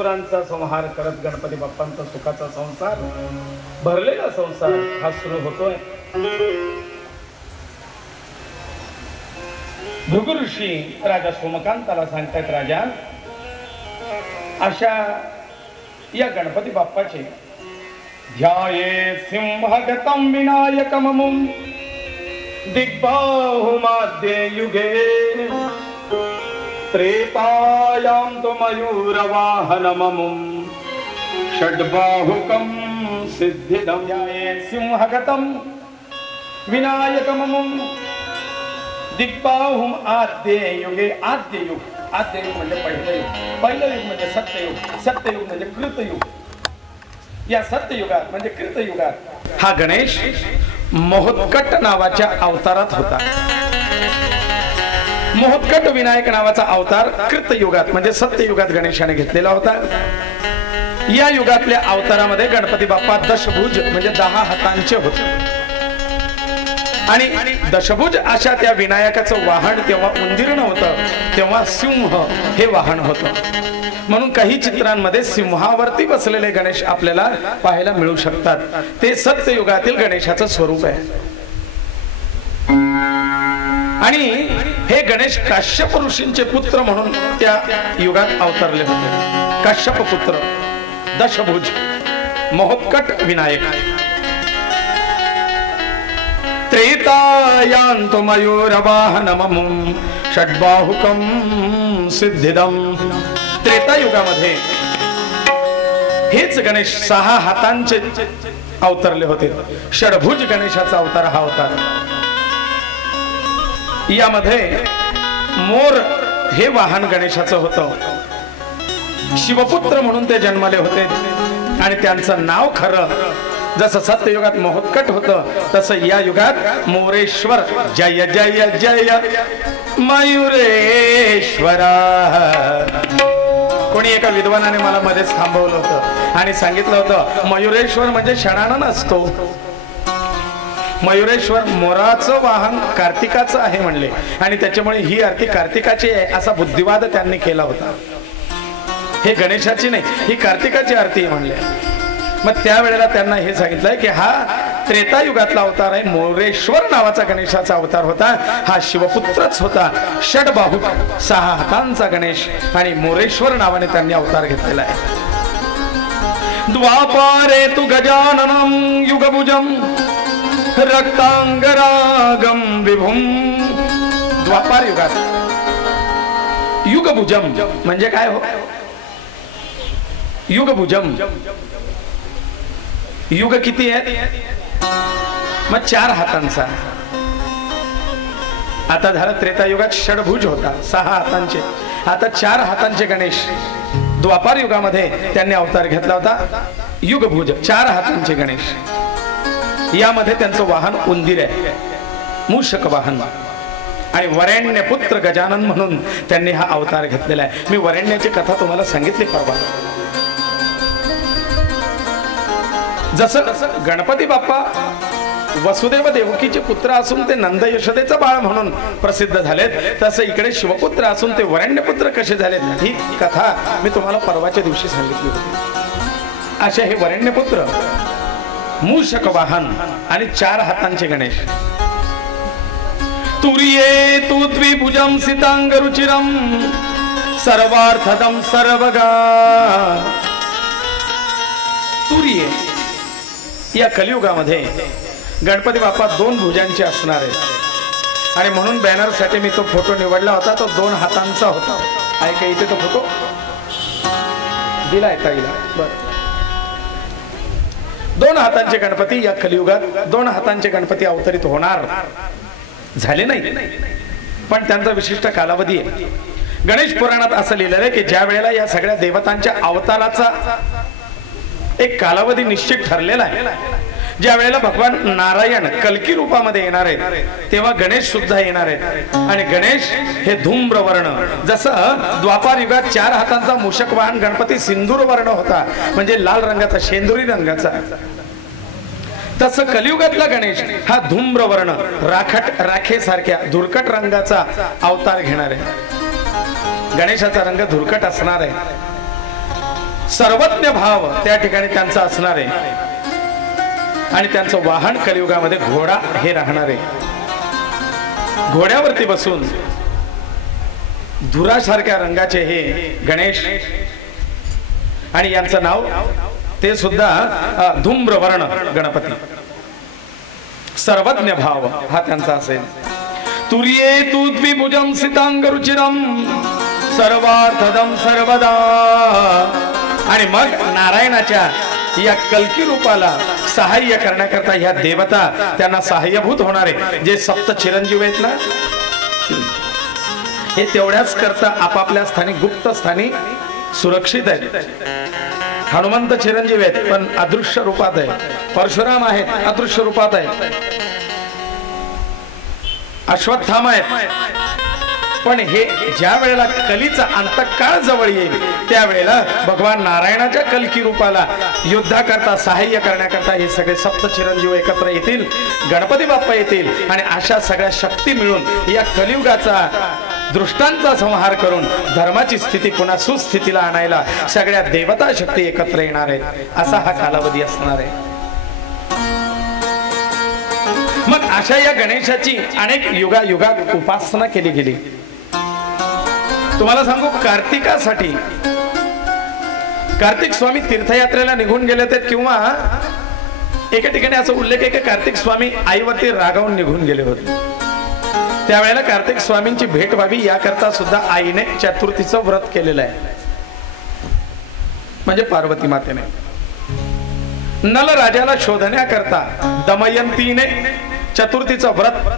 असुरांचा संहार करत गणपती बाप्पांचा सुखाचा संसार भरलेला संसार हा सुरू होतोय. भृगु ऋषी राजा सोमकांताला सांगतायत, राजा अशा या गणपती बाप्पाचे ध्याये सिंहगतं विनायकममुं दिग्बाहुमध्ये युगे त्रेतायां तु मयूरवाहनममुं षड्बाहुकं सिद्धिदं. ध्याये सिंहगतं विनायकममुं दिग्बाहुं आद्ये युगे. आद्य युग म्हणजे पहिलं युग, पहिलं युग म्हणजे सत्ययुग, सत्ययुग म्हणजे कृतयुग. या सत्ययुगात म्हणजे कृतयुगात हा गणेश मोहत्कट नावाच्या अवतारात होता. मोहत्कट विनायक नावाचा अवतार कृतयुगात म्हणजे सत्ययुगात गणेशाने घेतलेला होता. या युगातल्या अवतारामध्ये गणपती बाप्पा दशभुज म्हणजे 10 हातांचे होते. आणि दशभुज अशा त्या विनायकाचं वाहन तेव्हा उंदीर नव्हतं, तेव्हा सिंह हे वाहन होतं. म्हणून काही चित्रांमध्ये सिंहावरती बसलेले गणेश आपल्याला पाहायला मिळू शकतात. ते सत्ययुगातील गणेशाचं स्वरूप आहे. आणि हे गणेश काश्यप ऋषींचे पुत्र म्हणून त्या युगात अवतरले होते. काश्यप पुत्र दशभुज मोहत्कट विनायक. त्रेतायांतो मयूरवाहनममुं षड्बाहुकं सिद्धिदं. त्रेतायुगामध्ये हेच गणेश 6 हातांचे अवतरले होते. षडभुज गणेशाचा अवतार हा होता. यामध्ये मोर हे वाहन गणेशाचं होतं. शिवपुत्र म्हणून ते जन्मले होते आणि त्यांचं नाव खरं जसं सत्ययुगात मोहत्कट होतं तसं या युगात मोरेश्वर. जय जय जय मयुरेश्वरा. कोणी एका विद्वानाने मला मध्येच थांबवलं होतं आणि सांगितलं होतं मयुरेश्वर म्हणजे क्षणानं नसतो. मयुरेश्वर मोराचं वाहन कार्तिकाचं आहे म्हणले आणि त्याच्यामुळे ही आरती कार्तिकाची आहे असा बुद्धिवाद त्यांनी केला होता. हे गणेशाची नाही, ही कार्तिकाची आरती आहे म्हणले. मग त्यावेळेला त्यांना हे सांगितलंय की हा त्रेतायुगातला अवतार आहे. मोरेश्वर नावाचा गणेशाचा अवतार होता. हा शिवपुत्रच होता. षडबाहुक 6 हातांचा गणेश आणि मोरेश्वर नावाने त्यांनी अवतार घेतलेला आहे. द्वापारे तु गजाननं युगभुजं रक्तांगरागं विभुं. द्वापार युगात युगभुजम म्हणजे काय हो? युगभुजम युग किती आहेत? मग 4 हातांचा. आता झालं त्रेतायुगात षडभुज होता 6 हातांचे. आता 4 हातांचे गणेश द्वापार युगामध्ये त्यांनी अवतार घेतला होता. युगभुज 4 हातांचे गणेश. यामध्ये त्यांचं वाहन उंदीर आहे, मूषक वाहन. आणि वरेण्य पुत्र गजानन म्हणून त्यांनी हा अवतार घेतलेला आहे. मी वरेण्याची कथा तुम्हाला सांगितली परवा. जसं गणपती बाप्पा वसुदेव देवकीचे पुत्र असून ते नंद यशोदेचा बाळ म्हणून प्रसिद्ध झालेत, तसं इकडे शिवपुत्र असून ते वरेण्यपुत्र कसे झालेत ही कथा मी तुम्हाला परवाच्या दिवशी सांगितली होती. असे हे वरेण्यपुत्र मूषक वाहन आणि 4 हातांचे गणेश. तुर्ये तु द्विभुजं सितांग रुचिरं सर्वार्थदं सर्वगा. तुर्ये या कलियुगामध्ये गणपती बाप्पा 2 भुजांचे असणार आहेत आणि म्हणून बॅनर साठी मी तो फोटो निवडला होता. तो 2 हातांचा होता. आहे का इथे तो फोटो दिलाय ताईला? बरं. 2 हातांचे गणपती या कलियुगात 2 हातांचे गणपती अवतरित होणार. झाले नाही पण त्यांचा विशिष्ट कालावधी आहे. गणेश पुराणात असं लिहिलेलं आहे की ज्या वेळेला या सगळ्या देवतांच्या अवताराचा एक कालावधी निश्चित ठरलेला आहे, ज्या वेळेला भगवान नारायण कल्की रूपामध्ये येणार आहेत तेव्हा गणेश सुद्धा येणार आहेत. आणि गणेश हे धूम्र वर्ण. जसं द्वापार युगात 4 हातांचा मूषक वाहन गणपती सिंदूर वर्ण होता म्हणजे लाल रंगाचा, शेंदुरी रंगाचा, तसं कलियुगातला गणेश हा धूम्र वर्ण राखट राखेसारख्या धुरकट रंगाचा अवतार घेणार आहे. गणेशाचा रंग धुरकट असणार आहे. सर्वज्ञ भाव त्या ठिकाणी त्यांचा असणार आहे आणि त्यांचं वाहन कलियुगामध्ये घोडा हे राहणार आहे। घोड्यावरती बसून धुरासारख्या रंगाचे हे गणेश आणि यांचं नाव ते सुद्धा धूम्रवर्ण गणपती। सर्वज्ञ भाव हा त्यांचा असेल। तुर्ये तू द्विभुजं सितांग रुचिरं सर्वार्थदं सर्वदा। आणि मग नारायणाच्या या कल्की रूपाला सहाय्य करण्याकरता ह्या देवता त्यांना सहाय्यभूत होणारे जे सप्त चिरंजीव आहेत ना, हे तेवढ्याच करता आपापल्या स्थानी गुप्त स्थानी सुरक्षित आहेत। हनुमंत चिरंजीव आहेत पण अदृश्य रूपात आहे, परशुराम आहेत अदृश्य रूपात आहेत, अश्वत्थामा आहेत, पण हे ज्या वेळेला कलीचा अंतकाळ जवळ येईल त्यावेळेला भगवान नारायणाच्या कल्की रूपाला युद्धाकरता सहाय्य करण्याकरता हे सगळे सप्त चिरंजीव एकत्र येतील, गणपती बाप्पा येतील आणि अशा सगळ्या शक्ती मिळून या कलियुगाचा दृष्टांचा संहार करून धर्माची स्थिती पुन्हा सुस्थितीला आणायला सगळ्या देवता शक्ती एकत्र येणार आहेत। असा हा कालावधी असणार आहे। मग अशा या गणेशाची अनेक युगायुगात उपासना केली गेली। तुम्हाला सांगू, कार्तिकासाठी कार्तिक स्वामी तीर्थयात्रेला निघून गेले ते किंवा एका ठिकाणी असं उल्लेख आहे की कार्तिक स्वामी आईवरती रागावून निघून गेले होते। त्यावेळेला कार्तिक स्वामींची भेट व्हावी याकरता सुद्धा आईने चतुर्थीचं व्रत केलेलं आहे, म्हणजे पार्वती मातेने नल राजाला शोधण्याकरता दमयंतीने चतुर्थीचं व्रत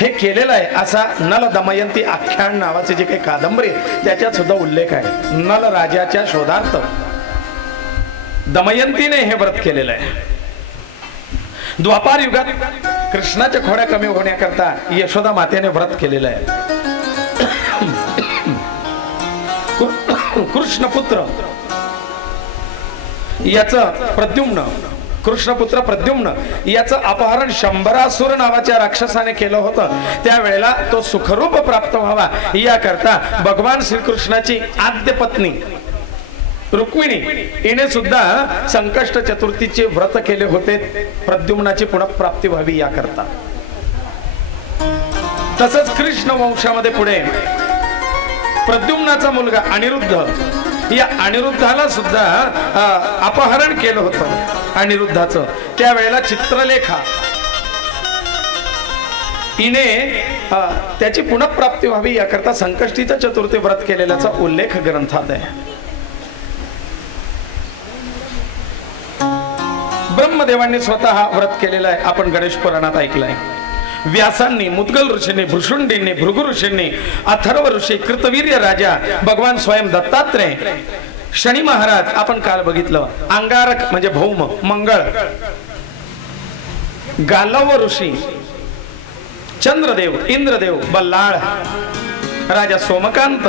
हे केलेलं आहे। असा नल दमयंती आख्यान नावाचे जे काही कादंबरी त्याच्यात सुद्धा उल्लेख आहे। नल राजाच्या शोधार्थ दमयंतीने हे व्रत केलेलं आहे। द्वापार युगात कृष्णाच्या खोड्या कमी होण्याकरता यशोदा मातेने व्रत केलेलं आहे। कृष्णपुत्र याचं प्रद्युम्न, कृष्णपुत्र प्रद्युम्न याचं अपहरण शंभरासुर नावाच्या राक्षसाने केलं होतं। त्यावेळेला तो सुखरूप प्राप्त व्हावा याकरता भगवान श्रीकृष्णाची आद्य पत्नी रुक्मिणी हिने सुद्धा संकष्ट चतुर्थीचे व्रत केले होते प्रद्युम्नाची पुनःप्राप्ती व्हावी याकरता। तसंच कृष्ण वंशामध्ये पुढे प्रद्युम्नाचा मुलगा अनिरुद्ध, या अनिरुद्धाला सुद्धा अपहरण केलं होतं अनिरुद्धाचं। त्यावेळेला चित्रलेखा हिने त्याची पुनःप्राप्ती व्हावी याकरता संकष्टीचं चतुर्थी व्रत केलेल्याचा उल्लेख ग्रंथात आहे। ब्रह्मदेवांनी स्वतः व्रत केलेलं आहे, आपण गणेश पुराणात ऐकलंय। व्यासांनी, मुद्गल ऋषींनी, भृशुंडींनी, भृगु ऋषींनी, अथर्व ऋषी, कृतवीर्य राजा, भगवान स्वयं दत्तात्रेय, शनी महाराज आपण काल बघितलं, अंगारक म्हणजे भौम मंगळ, गालव ऋषी, चंद्रदेव, इंद्रदेव, बल्लाळ, राजा सोमकांत,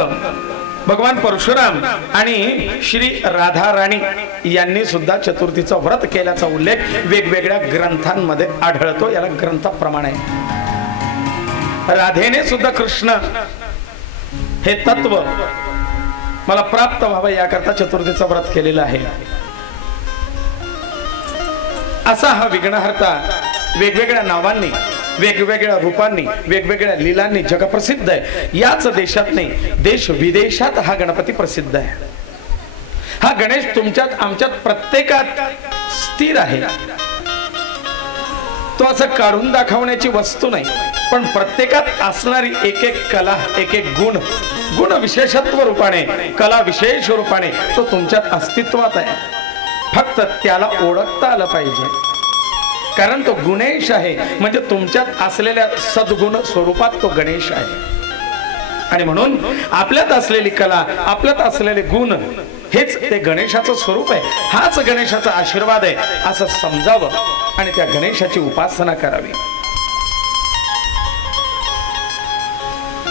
भगवान परशुराम आणि श्री राधा राणी यांनी सुद्धा चतुर्थीचं व्रत केल्याचा उल्लेख वेगवेगळ्या ग्रंथांमध्ये आढळतो। याला ग्रंथाप्रमाणे राधेने सुद्धा कृष्ण हे तत्व मला प्राप्त व्हावं याकरता चतुर्थीचं व्रत केलेलं आहे। असा हा विघ्नहर्ता वेगवेगळ्या नावांनी, वेगवेगळ्या रूपांनी, वेगवेगळ्या लीलांनी जगप्रसिद्ध आहे। याच देशात नाही, देश विदेशात हा गणपती प्रसिद्ध आहे। हा गणेश तुमच्यात आमच्यात प्रत्येकात स्थिर आहे। तो असं काढून दाखवण्याची वस्तू नाही, पण प्रत्येकात असणारी एक एक कला, एक एक गुण, गुण विशेषत्व रूपाने, कला विशेष रूपाने तो तुमच्यात अस्तित्वात आहे। फक्त त्याला ओळखता आलं पाहिजे, कारण तो गुणेश आहे, म्हणजे तुमच्यात असलेल्या सद्गुण स्वरूपात तो गणेश आहे। आणि म्हणून आपल्यात असलेली कला, आपल्यात असलेले गुण हेच ते गणेशाचं स्वरूप आहे, हाच गणेशाचा आशीर्वाद आहे असं समजावं आणि त्या गणेशाची उपासना करावी।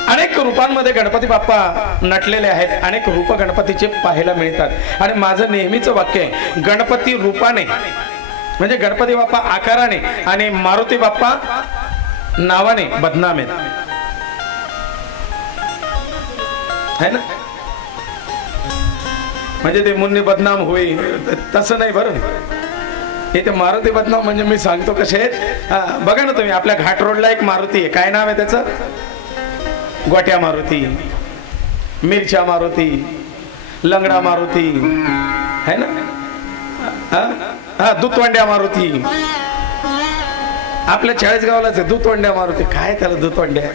अनेक रूपांमध्ये गणपती बाप्पा नटलेले आहेत, अनेक रूप गणपतीचे पाहायला मिळतात। आणि माझं नेहमीचं वाक्य आहे, गणपती रूपाने म्हणजे गणपती बाप्पा आकाराने आणि मारुती बाप्पा नावाने बदनाम आहेत, है ना? म्हणजे ते मुन्नी बदनाम होईल तसं नाही बरं. हे ते मारुती बदनाम म्हणजे मी सांगतो कसे आहेत. बघा ना तुम्ही, आपल्या घाट रोडला एक मारुती आहे, काय नाव आहे त्याचं? गोट्या मारुती, मिरच्या मारुती, लंगडा मारुती है ना, हा दुतवंड्या मारुती. आपल्या चाळीसगावलाच आहे दुतवंड्या मारुती. काय त्याला दुतवंड्या?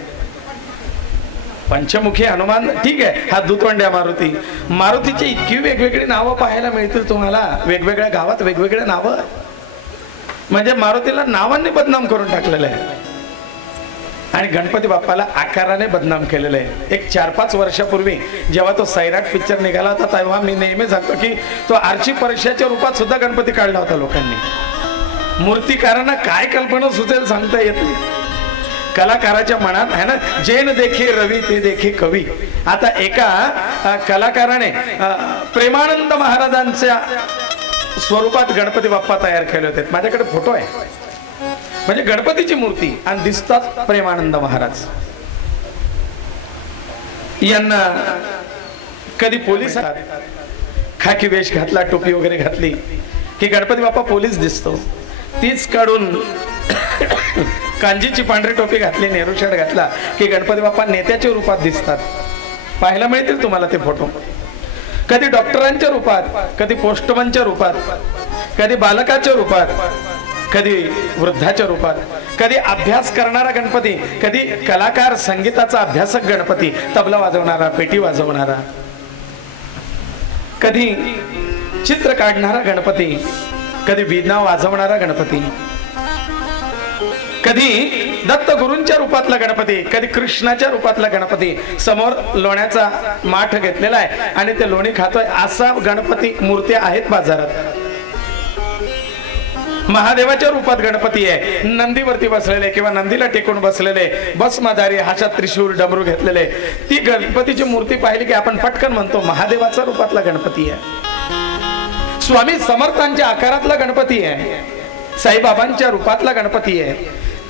पंचमुखी हनुमान ठीक आहे, हा दुतवंड्या मारुती. मारुतीची इतकी वेगवेगळी नावं पाहायला मिळतील तुम्हाला, वेगवेगळ्या गावात वेगवेगळे नावं. म्हणजे मारुतीला नावांनी बदनाम करून टाकलेलं आहे आणि गणपती बाप्पाला आकाराने बदनाम केलेलं आहे. एक 4-5 वर्षापूर्वी जेव्हा तो सैराट पिक्चर निघाला होता तेव्हा मी नेहमी सांगतो की तो आरची परीक्षाच्या रूपात सुद्धा गणपती काढला होता लोकांनी. मूर्तिकारांना काय कल्पना सुचेल सांगता येत नाही. कलाकाराच्या मनात आहे ना, जैन देखे रवी ते देखे कवी. आता एका कलाकाराने प्रेमानंद महाराजांच्या स्वरूपात गणपती बाप्पा तयार केले होते. माझ्याकडे फोटो आहे, म्हणजे गणपतीची मूर्ती आणि दिसतात प्रेमानंद महाराज. यांना कधी पोलिसात खाकी वेश घातला, टोपी वगैरे घातली की गणपती बाप्पा पोलीस दिसतो. तीच काढून कांजीची पांढरी टोपी घातली, नेहरू शर्ट घातला की गणपती बाप्पा नेत्याच्या रूपात दिसतात. पाहायला मिळतील तुम्हाला ते फोटो. कधी डॉक्टरांच्या रूपात, कधी पोस्टमनच्या रूपात, कधी बालकाच्या रूपात, कधी वृद्धाच्या रूपात, कधी अभ्यास करणारा गणपती, कधी कलाकार संगीताचा अभ्यासक गणपती, तबला वाजवणारा, पेटी वाजवणारा, कधी चित्र काढणारा गणपती, कधी वीणा वाजवणारा गणपती, कधी दत्त गुरूंच्या रूपातला गणपती, कधी कृष्णाच्या रूपातला गणपती. समोर लोण्याचा माठ घेतलेला आहे आणि ते लोणी खातोय असा गणपती मूर्ती आहेत बाजारात. महादेवाच्या रूपात गणपती आहे, नंदीवरती बसलेले किंवा नंदीला टेकून बसलेले, भस्मधारी, हातात त्रिशूल डमरू घेतलेले. ती गणपतीची मूर्ती पाहिली की आपण पटकन म्हणतो महादेवाच्या रूपातला गणपती आहे. स्वामी समर्थांच्या आकारातला गणपती आहे, साईबाबांच्या रूपातला गणपती आहे,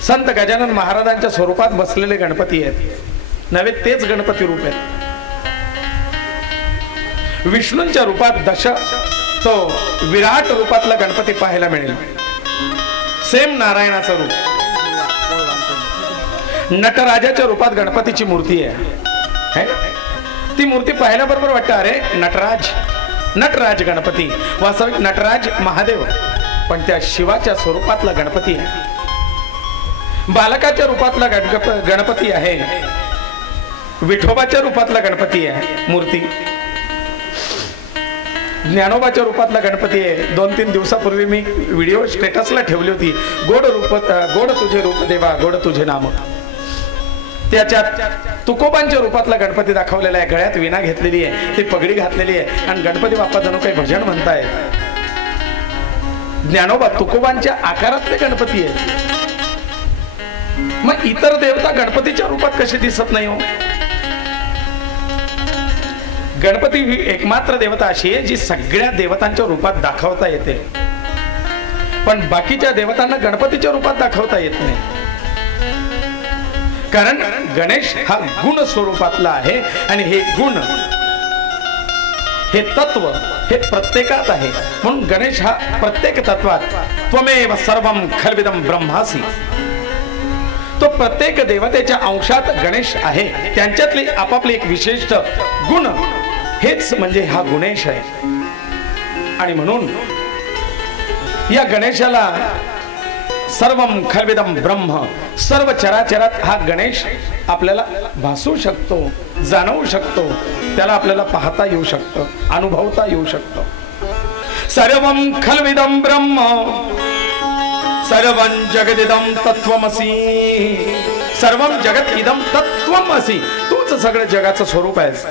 संत गजानन महाराजांच्या स्वरूपात बसलेले गणपती आहेत. नव्हे तेच गणपती रूप आहेत. विष्णूंच्या रूपात दश तो विराट रूपातला गणपती पाहायला मिळेल. सेम नारायणाचं रूप. नटराजाच्या रूपात गणपतीची मूर्ती आहे. ती मूर्ती पाहायला बरोबर वाटतं, अरे नटराज, नटराज गणपती. वास्तविक नटराज महादेव, पण त्या शिवाच्या स्वरूपातला गणपती आहे. बालकाच्या रूपातला गणपती आहे, विठोबाच्या रूपातला गणपती आहे मूर्ती. ज्ञानोबाच्या रूपातला गणपती आहे. 2-3 दिवसापूर्वी मी व्हिडिओ स्टेटसला ठेवली होती. गोड तुझे रूप देवा, गोड तुझे नाम. त्याच्यात तुकोबांच्या रूपातला गणपती दाखवलेला आहे. गळ्यात विणा घेतलेली आहे, ती पगडी घातलेली आहे आणि गणपती बाप्पा जणू काही भजन म्हणताय. ज्ञानोबा तुकोबांच्या आकारातले गणपती आहे. मग इतर देवता गणपतीच्या रूपात कशी दिसत नाही हो? गणपती ही एकमात्र देवता अशी आहे जी सगळ्या देवतांच्या रूपात दाखवता येते, पण बाकीच्या देवतांना गणपतीच्या रूपात दाखवता येत नाही. कारण गणेश हा गुण स्वरूपातला आहे आणि हे गुण, हे तत्व हे प्रत्येकात आहे. म्हणून गणेश हा प्रत्येक तत्वात त्वमेव सर्वम खल्विदम ब्रह्मासी. तो प्रत्येक देवतेच्या अंशात गणेश आहे. त्यांच्यातली आपापली एक विशिष्ट गुण, हेच म्हणजे हा गुणेश आहे. आणि म्हणून या गणेशाला सर्वम खल्विदम ब्रह्म, सर्व चराचरात हा गणेश आपल्याला भासू शकतो, जाणवू शकतो, त्याला आपल्याला पाहता येऊ शकतं, अनुभवता येऊ शकतं. सर्वम खल्विदम ब्रह्म सर्वं जगदिदं तत्वमसी. सर्वं जगत इदं तत्वमसी. तूच सगळं जगाचं स्वरूप आहेस.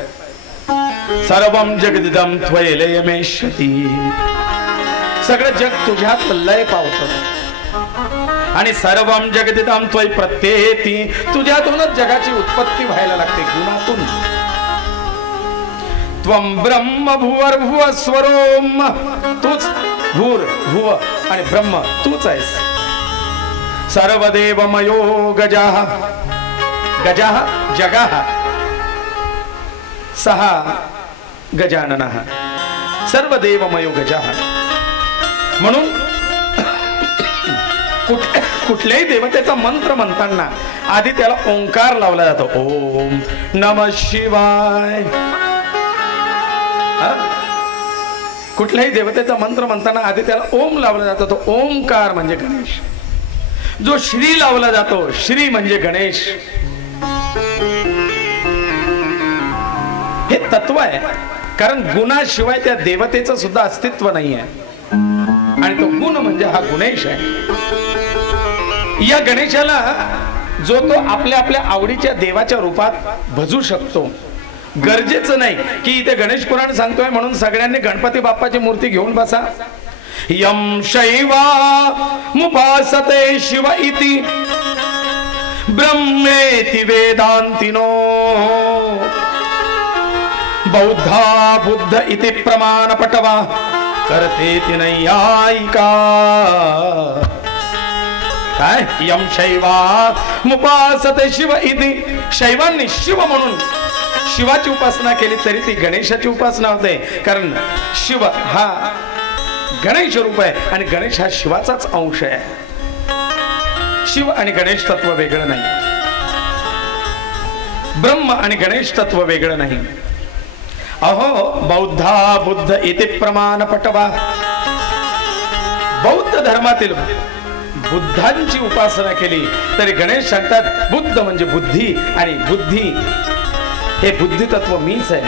सर्वं जगदिदं त्वयि लयमेष्यति. सगळं जग तुझ्यात लय पावतं आणि सर्वं जगदिदं त्वयि प्रत्येति. तुझ्यातूनच जगाची उत्पत्ती व्हायला लागते, गुणातून. त्वं ब्रह्म भुवर्भुव स्वरोम. तूच भूर भुव आणि ब्रह्म तूच आहेस. सर्वदेवमयो गजाः. गजाः जगाः. सहा गजाननः. सर्व देवमयो गजः. म्हणून कुठल्याही देवतेचा मंत्र म्हणताना आधी त्याला ओंकार लावला जातो. ओम नमः शिवाय. कुठल्याही देवतेचा मंत्र म्हणताना आधी त्याला ओम लावला जातो. तो ओंकार म्हणजे गणेश. जो श्री लावला जातो, श्री म्हणजे गणेश. हे तत्व आहे. कारण गुणाशिवाय त्या देवतेचं सुद्धा अस्तित्व नाही आहे. आणि तो गुण म्हणजे हा गुणेश आहे. या गणेशाला जो तो आपल्या आपल्या आवडीच्या देवाच्या रूपात भजू शकतो. गरजेचं नाही की इथे गणेश पुराण सांगतोय म्हणून सगळ्यांनी गणपती बाप्पाची मूर्ती घेऊन बसा. यम शैवा मुपासते शिव इति ब्रह्मेति वेदांतिनो बौद्धा बुद्ध इति प्रमाण पटवा करते नैयायिका. काय यम शैवा मुपासते शिव इति. शैवांनी शिव म्हणून शिवाची उपासना केली तरी ती गणेशाची उपासना होते. कारण शिव हा गणेश रूप आहे आणि गणेश हा शिवाचाच अंश आहे. शिव आणि गणेश तत्व वेगळं नाही. ब्रह्म आणि गणेश तत्व वेगळं नाही. अहो बौद्धा बुद्ध इति प्रमाण पटवा. बौद्ध धर्मातील बुद्धांची उपासना केली तरी गणेश सांगतात बुद्ध म्हणजे बुद्धी आणि बुद्धी हे बुद्धी तत्व मीच आहे.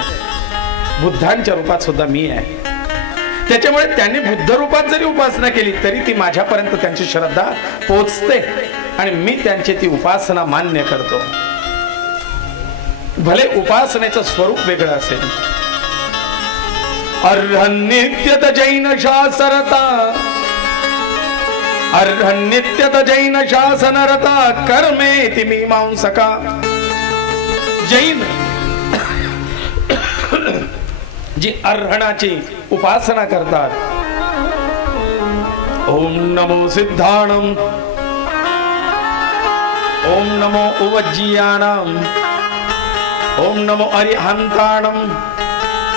बुद्धांच्या रूपात सुद्धा मी आहे. त्याच्यामुळे त्यांनी बुद्ध रूपात जरी उपासना केली तरी ती माझ्यापर्यंत त्यांची श्रद्धा पोचते आणि मी त्यांची ती उपासना मान्य करतो. भले उपासनेचं स्वरूप वेगळं असेल. अर्हन्नित्यत जैन शासरता अर्हन्नित्यत जैन शासनरता कर्मेति मीमांसका. जैन जी अर्हणाची उपासना करतात. ओम नमो सिद्धाणम ओम नमो उवज्जीयाणम ओम नमो अरिहंताणम.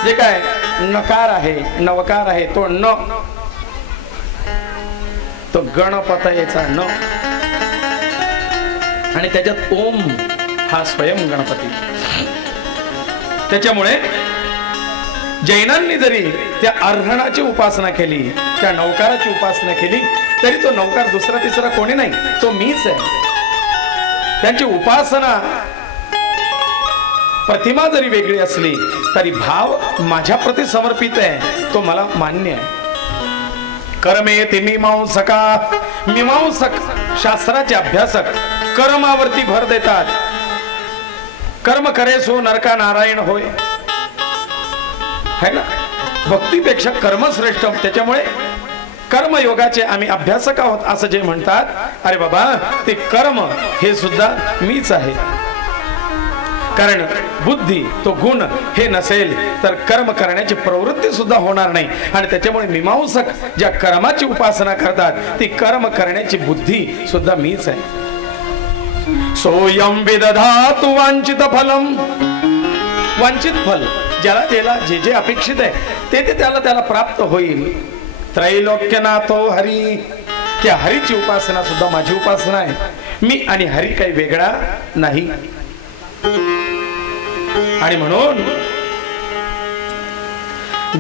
जे काय नकार आहे नवकार आहे तो न, तो गणपतयेचा न आणि त्याच्यात ओम हा स्वयं गणपती. त्याच्यामुळे जैनांनी जरी त्या अर्हणाची उपासना केली, त्या नवकाराची उपासना केली तरी तो नवकार दुसरा तिसरा कोणी नाही, तो मीच आहे. त्यांची उपासना प्रतिमा जरी वेगळी असली तरी भाव माझ्या प्रती समर्पित आहे, तो मला मान्य आहे. कर्मेति मीमांसका. मीमांसक शास्त्राचे अभ्यासक कर्मावरती भर देतात. कर्म करे सो नरका नारायण होय है ना. भक्तीपेक्षा कर्म श्रेष्ठ. त्याच्यामुळे कर्मयोगाचे आम्ही अभ्यासक आहोत असं जे म्हणतात, अरे बाबा ते कर्म हे सुद्धा मीच आहे. कारण बुद्धी तो गुण हे नसेल तर कर्म करण्याची प्रवृत्ती सुद्धा होणार नाही. आणि त्याच्यामुळे मीमांसक ज्या कर्माची उपासना करतात ती कर्म करण्याची बुद्धी सुद्धा मीच आहे. सोयम विदधातु वांछित फलम. वांछित फल ज्याला ज्याला जे जे अपेक्षित आहे ते त्याला प्राप्त होईल. त्रैलोक्यनाथो हरी. त्या हरीची उपासना सुद्धा माझी उपासना आहे. मी आणि हरी काही वेगळा नाही. आणि म्हणून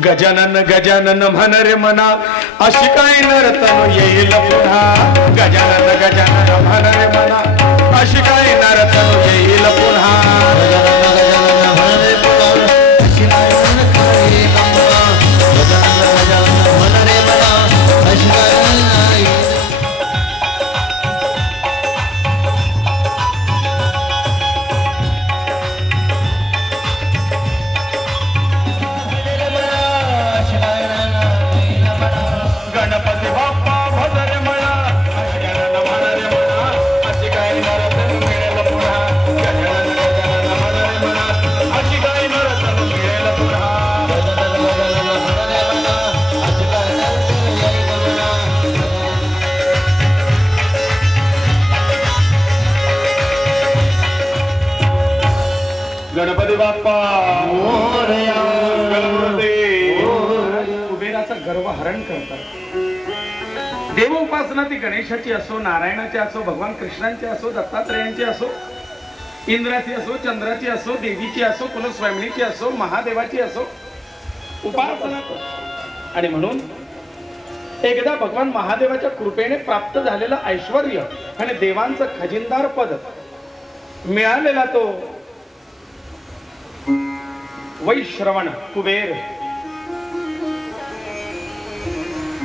गजानन गजानन म्हण रे मना अशी काय नर्तन येईल पुन्हा. गजानन गजानन म्हण रे मना अशी काय नर्तन येईल पुन्हा. गणपती बाप्पा भजरे म्हणा. करतात. देव उपासना ती गणेशाची असो, नारायणाची असो, भगवान कृष्णांची असो, दत्तात्रयांची असो, इंद्राची असो, चंद्राची असो, देवीची असो, कुलस्वामिनीची असो, महादेवाची असो, उपासना करतो. आणि म्हणून एकदा भगवान महादेवाच्या कृपेने प्राप्त झालेलं ऐश्वर्य आणि देवांचं खजिनदार पद मिळालेला तो वैश्रवण कुबेर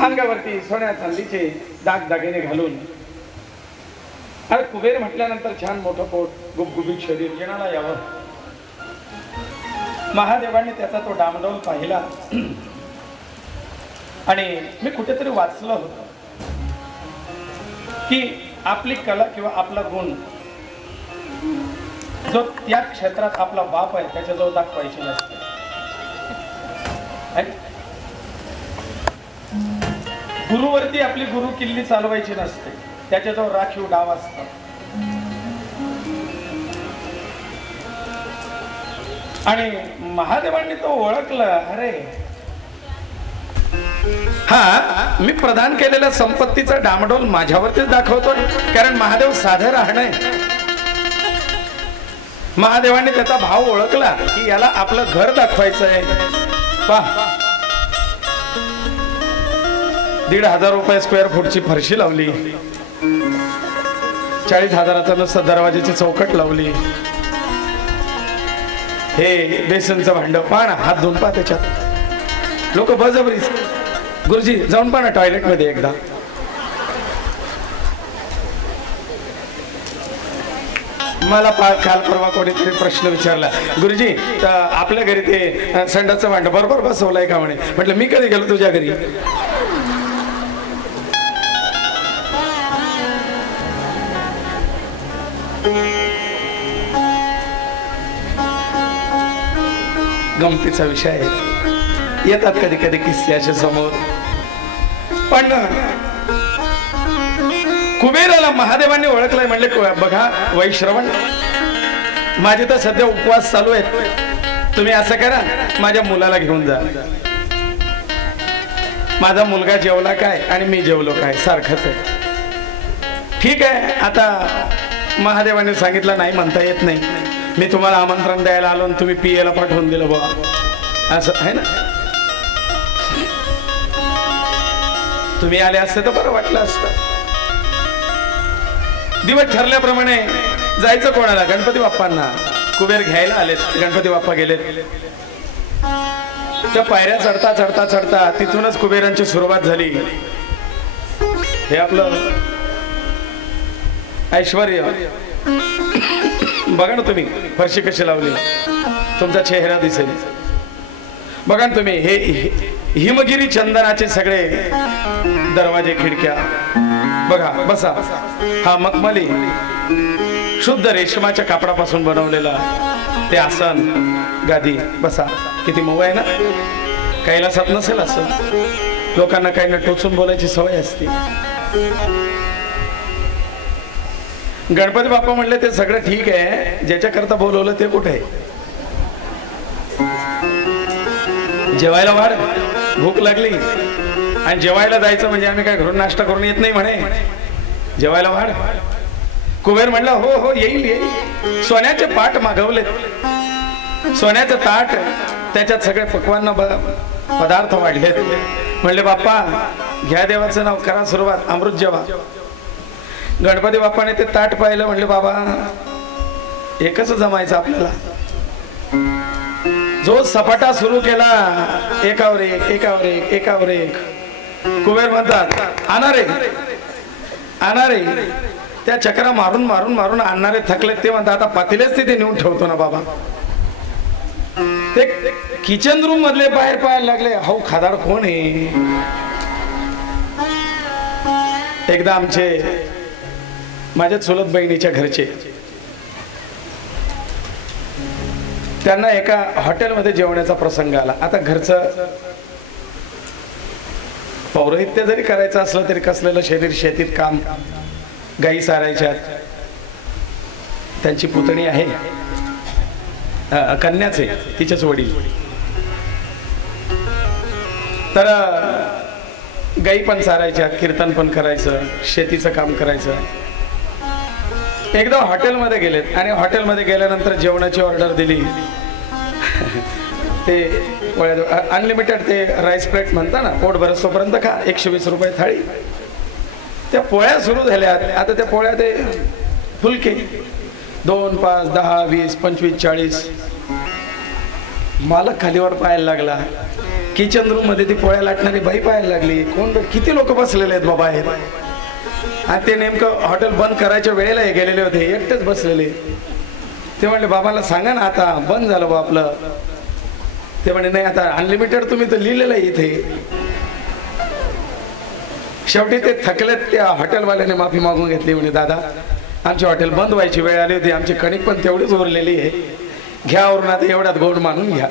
अंगावरती सोन्या चांदीचे दागदागिने घालून, अरे कुबेर म्हटल्यानंतर छान मोठं पोट, गुबगुबीत शरीर, जेणाला यावं. महादेवाने त्याचा तो डामडौल पाहिला आणि मी कुठेतरी वाचलं होतं की आपली कला किंवा आपला गुण जो त्या क्षेत्रात आपला बाप आहे त्याच्याजवळ दाखवायची नसते. गुरुवरती आपली गुरु किल्ली चालवायची नसते, त्याच्याजवळ राखीव डाव असतो. आणि महादेवांनी तो ओळखलं, अरे हा मी प्रदान केलेल्या संपत्तीचा डामडोल माझ्यावरतीच दाखवतोय, कारण महादेव साधं राहणं. महादेवांनी त्याचा भाव ओळखला की याला आपलं घर दाखवायचं आहे. पहा, 1,500 रुपये स्क्वेअर फूटची फरशी लावली, 40,000चा नुसतं दरवाजाची चौकट लावली, हे बेसनचं भांड पाना, हात धुवून पहा त्याच्यात. लोक बळजबरी, गुरुजी जाऊन पहा ना टॉयलेट मध्ये एकदा. मला काल परवा कोणीतरी प्रश्न विचारला, गुरुजी आपल्या घरी ते संडासचं भांड बरोबर बसवलंय का म्हणे. म्हटलं मी कधी गेलो तुझ्या घरी. गमतीचा विषय आहे, येतात कधी कधी किस्से असे समोर. पण कुबेराला महादेवांनी ओळखलंय. म्हणले बघा वैश्रवण, माझे तर सध्या उपवास चालू आहेत, तुम्ही असं करा माझ्या मुलाला घेऊन जा. माझा मुलगा जेवला काय आणि मी जेवलो काय सारखंच आहे. ठीक आहे, आता महादेवाने सांगितलं नाही म्हणता येत नाही, मी तुम्हाला आमंत्रण द्यायला आलो आणि तुम्ही पियेला पाठवून दिलं बा, असं आहे ना. तुम्ही आले असते तर बरं वाटलं असतं. दिवस ठरल्याप्रमाणे जायचं कोणाला, गणपती बाप्पांना. कुबेर घ्यायला आलेत, गणपती बाप्पा गेलेत. त्या पायऱ्या चढता चढता चढता तिथूनच कुबेरांची सुरुवात झाली. हे आपलं ऐश्वर्य बघा ना तुम्ही, फरशी कशी लावली, तुमचा चेहरा दिसेल. बघा ना तुम्ही, हे हिमगिरी चंदनाचे सगळे दरवाजे खिडक्या बघा. बसा, हा मखमली शुद्ध रेशमाच्या कापडापासून बनवलेला ते आसन, गादी. बसा, किती मऊ आहे ना. कैलासात नसेल असं, लोकांना काही ना टोचून बोलायची सवय असते. गणपती बाप्पा म्हणले ते सगळं ठीक आहे, ज्याच्याकरता बोलवलं ते कुठे आहे. जेवायला वाढ, भूक लागली आणि जेवायला जायचं म्हणजे आम्ही काय घरून नाश्ता करून येत नाही म्हणे, जेवायला वाढ. कुबेर म्हणला हो हो येईल येईल. सोन्याचे पाट मागवले, सोन्याचं ताट, त्याच्यात सगळे पक्वान्न पदार्थ वाढलेत. म्हणले बाप्पा घ्या देवाचं नाव, करा सुरुवात, अमृत जेवा. गणपती बाप्पाने ते ताट पाहिलं. म्हणले बाबा हे कसं जमायचं आपल्याला. जो सपाटा सुरू केला, एकावर एक एकावर एक एकावर एक. कुबेर म्हणतात आणणारे आणणारे, त्या चक्रा मारून मारून मारून आणणारे थकले. ते म्हणतात आता पातेलेच तिथे नेऊन ठेवतो ना बाबा. ते किचन रूम मधले बाहेर पाहायला लागले, हो खादाड कोण आहे. एकदा आमचे माझ्या चुलत बहिणीच्या घरचे, त्यांना एका हॉटेलमध्ये जेवण्याचा प्रसंग आला. आता घरचं पौरोहित्य जरी करायचं असलं तरी कसलेलं शरीर, शेतीत काम, गाई सारायच्यात. त्यांची पुतणी आहे, कन्याच आहे, तिचेच वडील. तर गाई पण चारायच्या, कीर्तन पण करायचं, शेतीचं काम करायचं. एकदा हॉटेलमध्ये गेलेत आणि हॉटेलमध्ये गेल्यानंतर जेवणाची ऑर्डर दिली. ते पोळ्या अनलिमिटेड ते राईस प्लेट म्हणता ना, पोट भरसोपर्यंत खा, 120 रुपये थाळी. त्या पोळ्या सुरू झाल्या. आता त्या पोळ्या ते फुलके 2, 5, 10, 20, 25, 40. मालक खालीवर पाहायला लागला. किचन रूम मध्ये ती पोळ्या लाटणारी बाई पाहायला लागली. कोण किती लोक बसलेले आहेत बाबा आहेत. आणि ते नेमकं हॉटेल बंद करायच्या वेळेला हे गेलेले होते, एकटेच बसलेले. ते म्हणले बाबाला सांगा ना आता बंद झालं बा आपलं. ते म्हणे नाही आता अनलिमिटेड तुम्ही तर लिहिलेलं आहे इथे. शेवटी ते थकलेत. त्या हॉटेलवाल्याने माफी मागून घेतली. म्हणे दादा आमची हॉटेल बंद व्हायची वेळ आली होती, आमची कणिक पण तेवढीच उरलेली आहे, घ्या वरून आता एवढ्यात गोड मानून घ्या.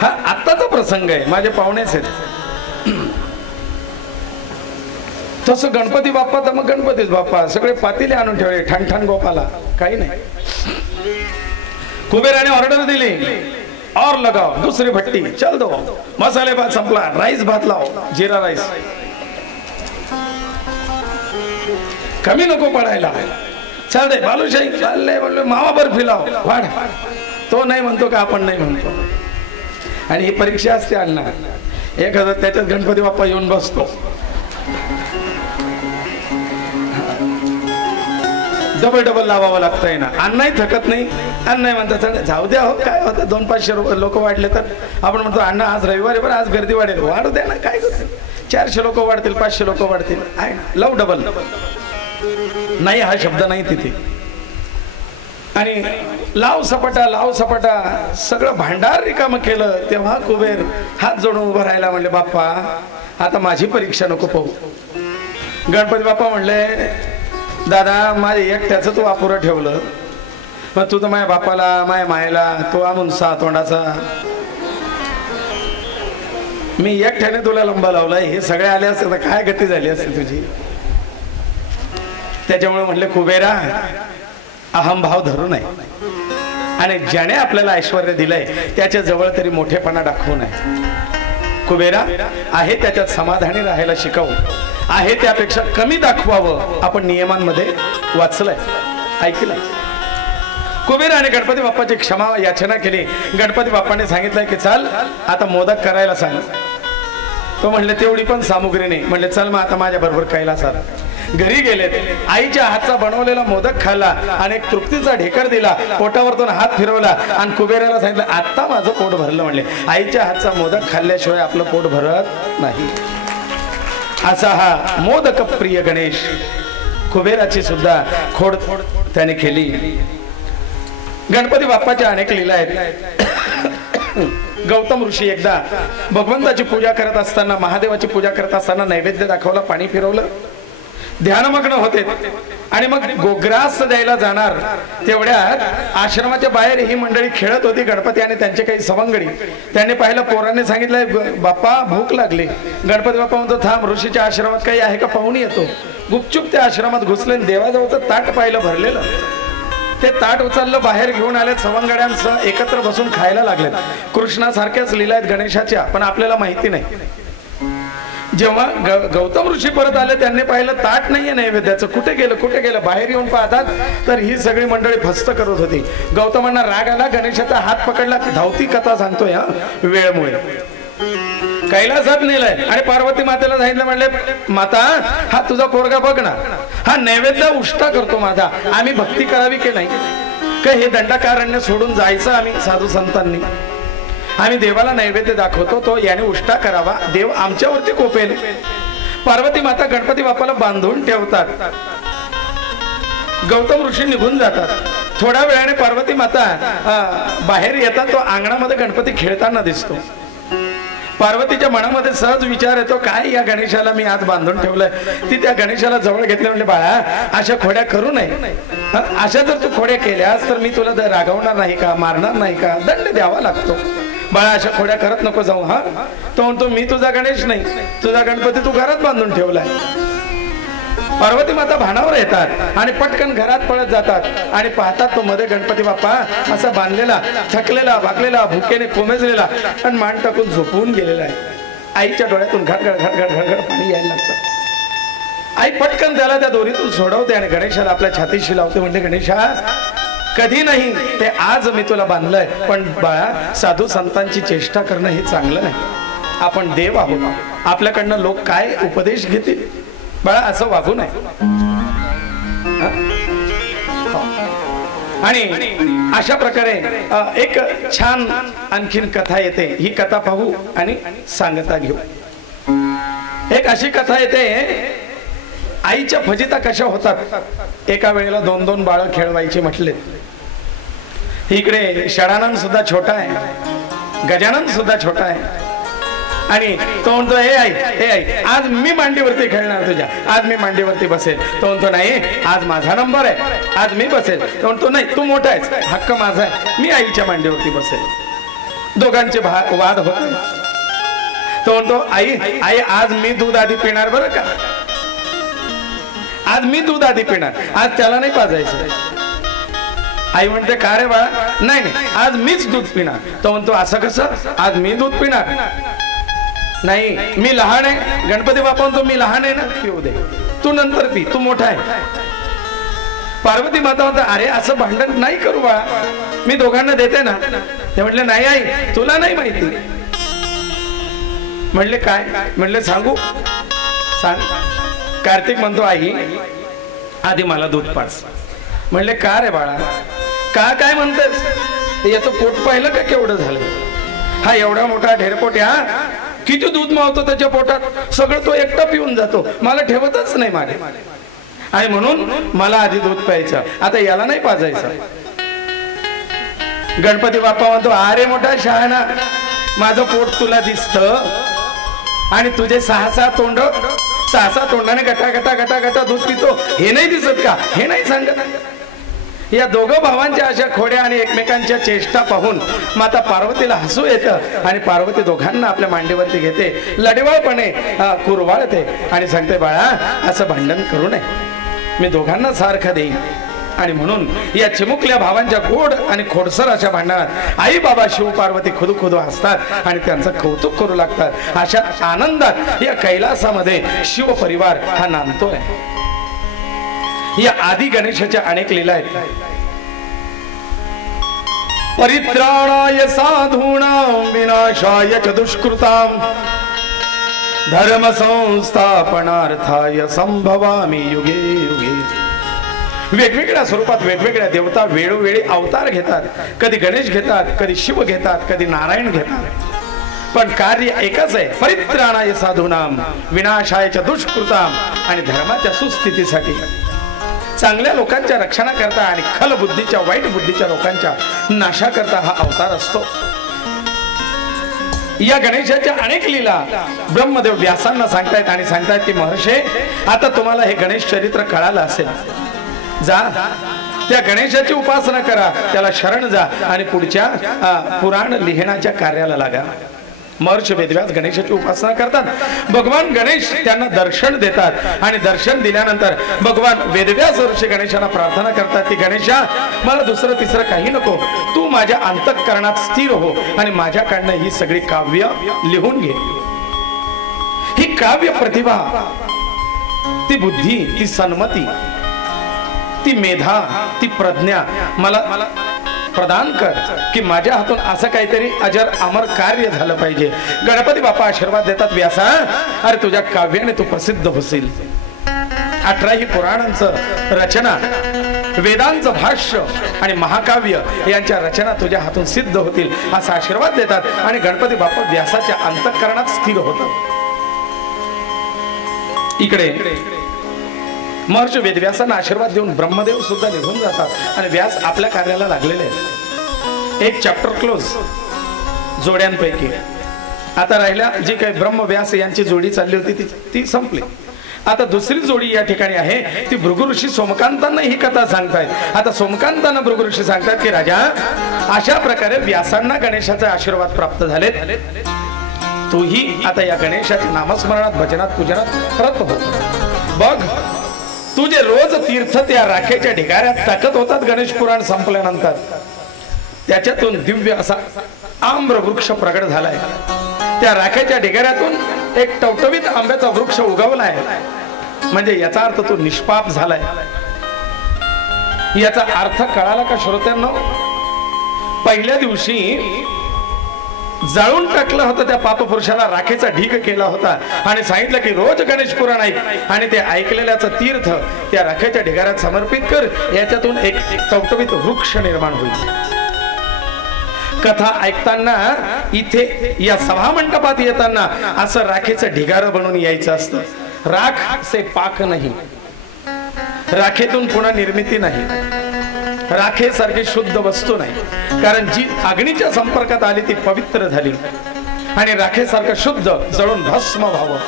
हा आत्ताचा प्रसंग आहे, माझे पाहुणेच आहेत. तसं गणपती बाप्पा तर मग गणपतीच बाप्पा, सगळे पातेले आणून ठेवले ठाण ठाण गोपाला, काही नाही. कुबेराने ऑर्डर दिली, और लगाओ दूसरी भट्टी, चल दो, मसाले भात संपला, राईस भात लाव, जीरा राईस. कमी नको पडायला, चल दे बालूशाही, चालले बोललो मावा बर्फी लाव, वाढ. तो नाही म्हणतो का आपण नाही म्हणतो. आणि ही परीक्षा असते अण्णा. एखादा त्याच्यात गणपती बाप्पा येऊन बसतो, डबल लावावं लागतंय ना. अण्णाही थकत नाही. अण्णा म्हणतात जाऊ द्या हो, काय होतं 200-500 लोक वाढले तर आपण म्हणतो अण्णा आज रविवार आहे बरं, आज गर्दी वाढेल, वाढू द्या ना, काय करतील. 400 लोक वाढतील, 500 लोक वाढतील, आहे ना, लव डबल. नाही हा शब्द नाही तिथे. आणि लाव सपाटा सगळं भांडार रिकामं केलं. तेव्हा कुबेर हात जोडून उभं राहायला म्हणले बाप्पा आता माझी परीक्षा नको पाहू. गणपती बाप्पा म्हणले दादा माझे एकट्याचं तू अपुरं ठेवलं, मग तू तर माझ्या बापाला माझ्या मायला तो आमून 6 तोंडाचा, मी एकट्याने तुला लंबा लावलाय, हे सगळे आले असते तर काय गती झाली असते तुझी. त्याच्यामुळे म्हणले कुबेरा अहम भाव धरू नये, आणि ज्याने आपल्याला ऐश्वर्य दिलंय त्याच्या जवळ तरी मोठेपणा दाखवू नये. कुबेरा आहे त्याच्यात समाधानी राहायला शिकवू, आहे त्यापेक्षा कमी दाखवावं आपण नियमांमध्ये वाचलंय, ऐकलंय. कुबेराने गणपती बाप्पाची क्षमा याचना केली. गणपती बाप्पाने सांगितलंय की चल आता मोदक करायला सांग. तो म्हणले तेवढी पण सामुग्री नाही. म्हणले चल मग आता माझ्या बरोबर कैलासात. घरी गेले, आईच्या हातचा बनवलेला मोदक खाल्ला आणि एक तृप्तीचा ढेकर दिला, पोटावरतून हात फिरवला आणि कुबेराला सांगितलं आता माझं पोट भरलं. म्हणले आईच्या हातचा मोदक खाल्ल्याशिवाय आपलं पोट भरत नाही. असा हा मोदक प्रिय गणेश. कुबेराची सुद्धा खोड त्याने केली. गणपती बाप्पाच्या अनेक लीला आहेत. गौतम ऋषी एकदा भगवंताची पूजा करत असताना, महादेवाची पूजा करत असताना नैवेद्य दाखवला, पाणी फिरवलं, ध्यानमग्न होते आणि मग गोग्रास द्यायला जाणार तेवढ्यात आश्रमाच्या बाहेर ही मंडळी खेळत होती. गणपती आणि त्यांचे काही सवंगडी. त्यांनी पाहिलं, पोरांनी सांगितलंय बाप्पा भूक लागली. गणपती बाप्पा म्हणतो थांब, ऋषीच्या आश्रमात काही आहे का पाहून येतो. गुपचूप त्या आश्रमात घुसले, देवाजवळचं ताट पाहिलं भरलेलं. ते ताट उचललं, बाहेर घेऊन आलेत, सवंगड्यांसह एकत्र बसून खायला लागलेत. कृष्णासारख्याच लीला आहेत गणेशाच्या, पण आपल्याला माहिती नाही. जेव्हा गौतम ऋषी परत आले त्यांनी पाहिलं ताट नाहीये नैवेद्याचं. कुठे गेलं. बाहेर येऊन पाहतात तर ही सगळी मंडळी फस्त करत होती. गौतमांना राग आला, गणेशाचा हात पकडला. धावती कथा सांगतोय हा वेळमुळे. कैलासात नेलंय आणि पार्वती मातेला सांगितलं, म्हणले माता हा तुझा पोरगा बघ ना, हा नैवेद्य उष्टा करतो माझा, आम्ही भक्ती करावी की नाही. का हे दंडकारण्य सोडून जायचं आम्ही साधू संतांनी. आम्ही देवाला नैवेद्य दाखवतो, तो याने उष्टा करावा, देव आमच्यावरती कोपेल. पार्वती माता गणपती बाप्पाला बांधून ठेवतात. गौतम ऋषी निघून जातात. थोड्या वेळाने पार्वती माता बाहेर येतात. तो अंगणामध्ये गणपती खेळताना दिसतो. पार्वतीच्या मनामध्ये सहज विचार येतो, काय या गणेशाला मी आज बांधून ठेवलंय. ती त्या गणेशाला जवळ घेतलं. म्हणजे बाळा अशा खोड्या करू नये, अशा जर तू खोड्या केल्यास तर मी तुला रागवणार नाही का, मारणार नाही का, दंड द्यावा लागतो. बाळा अशा खोड्या करत नको जाऊ. हा तो म्हणतो मी तुझा गणेश नाही, तुझा गणपती तू घरात बांधून ठेवलाय. पार्वती माता भानावर येतात आणि पटकन घरात पळत जातात आणि पाहतात तो मध्ये गणपती बाप्पा असा बांधलेला, थकलेला, भागलेला, भुकेने कोमेजलेला आणि मान टाकून झोपून गेलेला आहे. आईच्या डोळ्यातून घडघड घडघड घडघड पाणी यायला लागतं. आई पटकन त्याला त्या दोरीतून सोडवते आणि गणेशाला आपल्या छातीशी लावते. म्हणजे गणेशा कधी नाही ते आज मी तुला बांधलंय, पण बाळा साधू संतांची चेष्टा करणं हे चांगलं नाही. आपण देव आहोत, आपल्याकडनं लोक काय उपदेश घेतील. बाळा असं वागू नये. आणि अशा प्रकारे एक छान आणखीन कथा येते. ही कथा पाहू आणि सांगता घेऊ. एक अशी कथा येते, आईच्या फजिता कशा होतात. एका वेळेला 2-2 बाळ खेळवायचे म्हटले. इकडे षडानंद सुद्धा छोटा आहे, गजानन सुद्धा छोटा आहे. आणि तो म्हणतो हे आई आज मी मांडीवरती खेळणार तुझ्या, आज मी मांडीवरती बसेल. तो म्हणतो नाही आज माझा नंबर आहे, आज मी बसेल. तो म्हणतो नाही तू मोठा आहेस, हक्क माझा आहे, मी आईच्या मांडीवरती बसेल. दोघांचे वाद होते. तो म्हणतो आई आज मी दूध आधी पिणार बरं का, आज मी दूध आधी पिणार, आज त्याला नाही पाजायचं. आई म्हणते का रे बाळा, नाही आज मीच दूध पिणार. तो म्हणतो असं कसं, आज मी दूध पिणार नाही, मी लहान आहे. गणपती बाप्पा म्हणतो मी लहान आहे ना, पिऊ दे, तू नंतर पी, तू मोठा आहे. पार्वती माता म्हणता अरे असं भांडण नाही करू बाळा, मी दोघांना देते ना. ते म्हटले नाही आई तुला नाही माहिती. म्हणले काय, म्हणले सांगू, सांग. कार्तिक म्हणतो आई आधी मला दूध पाज. म्हणले का रे बाळा, का काय म्हणतेस, याचं पोट पाहिलं का केवढं झालं. हा एवढा मोठा ढेरपोट, हा किती दूध मावतो त्याच्या पोटात, सगळं तो एकटा पिऊन जातो, मला ठेवतच नाही मागे. आणि म्हणून मला आधी दूध प्यायचं, आता याला नाही पाजायचं. गणपती बाप्पा म्हणतो अरे मोठा शहाणा, माझं पोट तुला दिसतं आणि तुझे 6-6 तोंड, 6-6 तोंडाने गटा गटा गटा गटा दूध पितो, हे नाही दिसत का, हे नाही सांगत. या दोघं भावांच्या अशा खोड्या आणि एकमेकांच्या चेष्टा पाहून माता पार्वतीला हसू येतं आणि पार्वती दोघांना आपल्या मांडीवरती घेते, लढवळपणे कुरवाळते आणि सांगते बाळा असं भांडण करू नये, मी दोघांना सारखं देईन. आणि म्हणून या चिमुकल्या भावांच्या गोड आणि खोडसर अशा भांडणात आई बाबा शिव पार्वती खुदू खुदू हसतात आणि त्यांचं कौतुक करू लागतात. अशा आनंदात या कैलासामध्ये शिव परिवार हा नांदतोय. या आदि गणेशाच्या अनेक लीला आहेत. परित्राणाय साधूनां विनाशाय च दुष्कृतां धर्म संस्थापनार्थाय संभवामि युगे युगे. वेगवेगळ्या स्वरूपात वेगवेगळ्या देवता वेळोवेळी अवतार घेतात. कधी गणेश घेतात, कधी शिव घेतात, कधी नारायण घेतात, पण कार्य एकच आहे. परित्राणाय साधूनां विनाशाय च दुष्कृतां, आणि धर्माच्या सुस्थितीसाठी, चांगल्या लोकांच्या रक्षणाकरता आणि खल बुद्धीच्या वाईट बुद्धीच्या लोकांच्या नाशाकरता हा अवतार असतो. या गणेशाच्या अनेक लीला ब्रह्मदेव व्यासांना सांगतायत आणि सांगतायत की महर्षे आता तुम्हाला हे गणेश चरित्र कळालं असेल, जा त्या गणेशाची उपासना करा, त्याला शरण जा आणि पुढच्या पुराण लिहिण्याच्या कार्याला लागा. महर्षी वेदव्यास गणेशाची उपासना करतात. भगवान गणेश त्यांना दर्शन देतात आणि दर्शन दिल्यानंतर भगवान वेदव्यास ऋषी गणेशाला प्रार्थना करतात की गणेशा मला दुसरं तिसरं काही नको, तू माझ्या अंतःकरणात स्थिर हो आणि माझ्याकडनं ही सगळी काव्य लिहून घे. ही काव्य प्रतिभा, ती बुद्धी, ती सन्मती, ती मेधा, ती प्रज्ञा मला प्रदान कर की माझ्या हातून असं काहीतरी अजर अमर कार्य झालं पाहिजे. गणपती बाप्पा आशीर्वाद देतात व्यासा, अरे तुझ्या काव्याने तू प्रसिद्ध होशील. 18ही पुराणांचं रचना, वेदांचं भाष्य आणि महाकाव्य यांच्या रचना तुझ्या हातून सिद्ध होतील असा आशीर्वाद देतात आणि गणपती बाप्पा व्यासाच्या अंतःकरणात स्थिर होतात. इकडे महर्षी वेदव्यासांना आशीर्वाद देऊन ब्रह्मदेव सुद्धा निघून जातात आणि व्यास आपल्या कार्याला लागलेले आहेत. एक चॅप्टर क्लोज जोड्यांपैकी. आता राहिल्या जी काही ब्रह्मव्यास यांची जोडी चालली होती ती संपली. आता दुसरी जोडी या ठिकाणी आहे, ती भृगु ऋषी सोमकांतांना ही कथा सांगतायत. आता सोमकांतांना भृगु ऋषी सांगतात की राजा अशा प्रकारे व्यासांना गणेशाचे आशीर्वाद प्राप्त झालेत, तूही आता या गणेशाच्या नामस्मरणात भजनात पूजनात रत हो. बघ तुझे रोज तीर्थ त्या राखेच्या ढिगाऱ्यात टाकत होतात. गणेश पुराण संपल्यानंतर त्याच्यातून दिव्य असा आम्र वृक्ष प्रगट झालाय. त्या राखेच्या ढिगाऱ्यातून एक टवटवीत आंब्याचा वृक्ष उगवलाय, म्हणजे याचा अर्थ तो निष्पाप झालाय। याचा अर्थ कळाला का श्रोत्यांनो? पहिल्या दिवशी जाळून टाकलं होतं त्या पापपुरुषाला, राखेचा ढीग केला होता आणि सांगितलं की रोज गणेश पुराण ऐक आणि ते ऐकलेल्याचं तीर्थ त्या राखेच्या ढिगाऱ्यात समर्पित कर, याच्यातून एक टवटवीत वृक्ष निर्माण होईल। कथा ऐकताना इथे या सभा मंडपात येताना असं राखेचं ढिगारं बनवून यायचं असतं। राख से पाक नाही, राखेतून पुन्हा निर्मिती नाही, राखेसारखी शुद्ध वस्तू नाही, कारण जी अग्नीच्या संपर्कात आली ती पवित्र झाली आणि राखेसारखं शुद्ध जळून भस्म व्हावं,